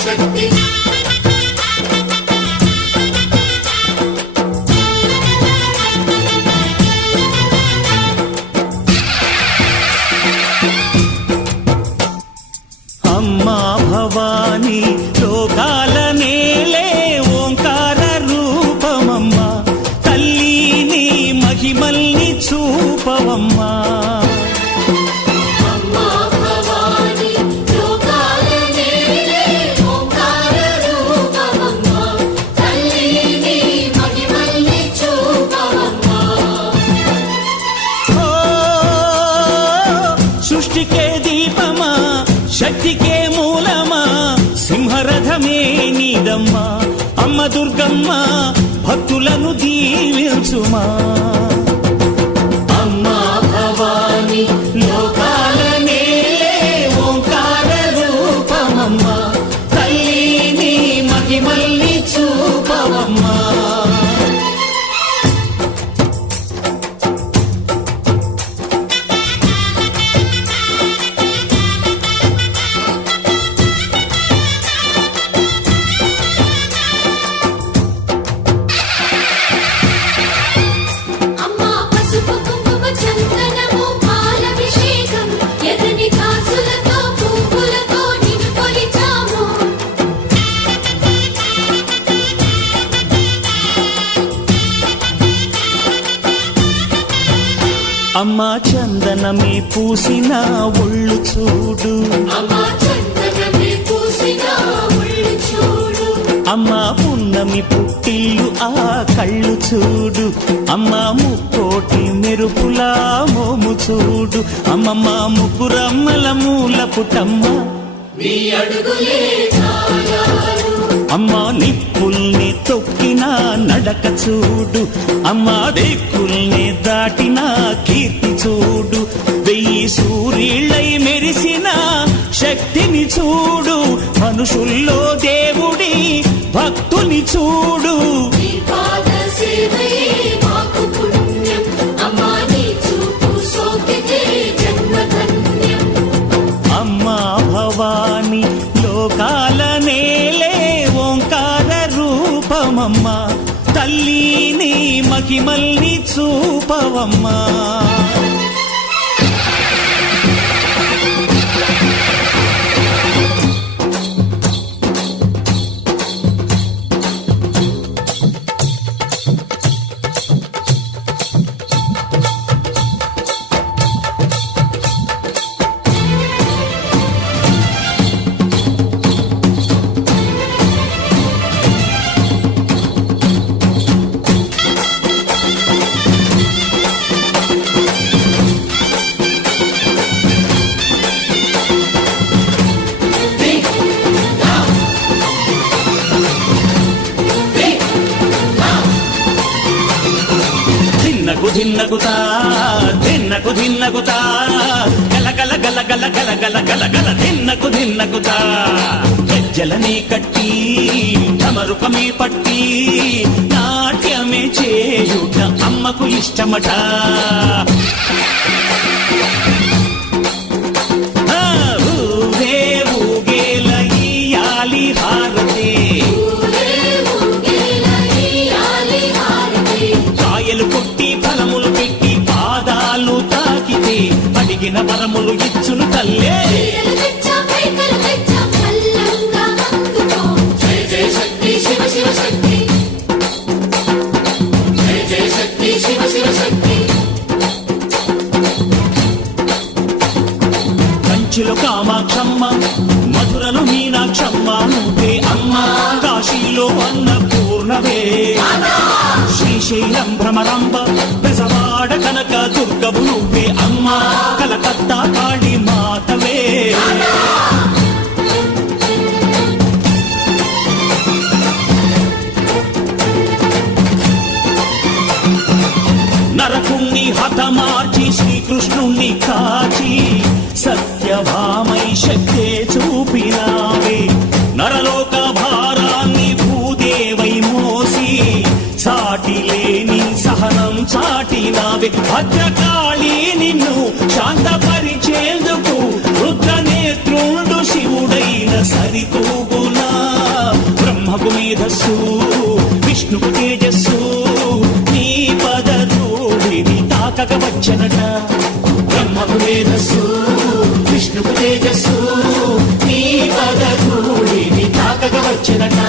శక్తి అమ్మా భవాని లోకాల నేలే ఓంకార రూపమమ్మా తల్లిని మహిమల్ని చూపవమ్మా సృష్టికే దీపమా శక్తికే మూలమా సింహరథమే నీదమ్మా అమ్మ దుర్గమ్మ భక్తులను దీవించుమా అమ్మా భవాని లోకాల నేలే ఓంకార రూపమమ్మా తల్లిని మహిమల్ని చూపవమ్మా అమ్మా చందనమే పూసిన ఒళ్ళు చూడు అమ్మా పున్నమి పుట్టిల్లు ఆ కళ్ళు చూడు అమ్మా ముక్కోటి మెరుపులా మోము చూడు అమ్మమ్మ ముగ్గురమ్మల మూల పుటమ్మ అమ్మా నిప్పుల్ని తొక్కిన నడక చూడు అమ్మా దిక్కుల్ని దాటిన కీర్తి చూడు 1000 సూర్యుళ్ళై మెరిసిన శక్తిని చూడు మనుషుల్లో దేవుడి భక్తుని చూడు అమ్మా భవాని లోకాల నేలే ఓంకార రూపమమ్మా తల్లిని మహిమల్ని చూపవమ్మా ధిన్నగుతా ధిన్నకు ధిన్నగుతా గల గల గల గల గల గల గల గల ధిన్నగుతా గజ్జలనే కట్టి ఢమరుకమే పట్టి నాట్యమే చేయుట అమ్మకు ఇష్టమట ఊగే ఊగేల ఇయ్యాలి హారతి కాయలు కొట్టి ఫలములు పెట్టి పాదాలు తాకితే అడిగిన వరములు ఇచ్చును తల్లే కంచిలో కామాక్షమ్మ మధురలో మీనాక్షమ్మ నువ్వే అమ్మ కాశీలో అన్నపూర్ణవే శ్రీశైలం భ్రమరాంబ బెజవాడ కనక దుర్గవు నువ్వే అమ్మ కలకత్తా కాళీ మాతవే నరకుణ్ణి హతమార్చి శ్రీకృష్ణుణ్ణి కాచి సత్యభామై శక్తే చూపినావే నరలోక భారాన్ని భూదేవై మోసి సాటి లేని సహనం చాటినావే భద్రకాళి నిన్ను శాంతపరిచేందుకు రుద్రనేత్రుండు శివుడైన సరితూగునా బ్రహ్మకు మేధస్సు విష్ణుకు తేజస్సు నీ పదధూళిని తాకక వచ్చనట బ్రహ్మకు మేధస్సు విష్ణుకు తేజస్సు నీ పదధూళిని తాకక వచ్చనట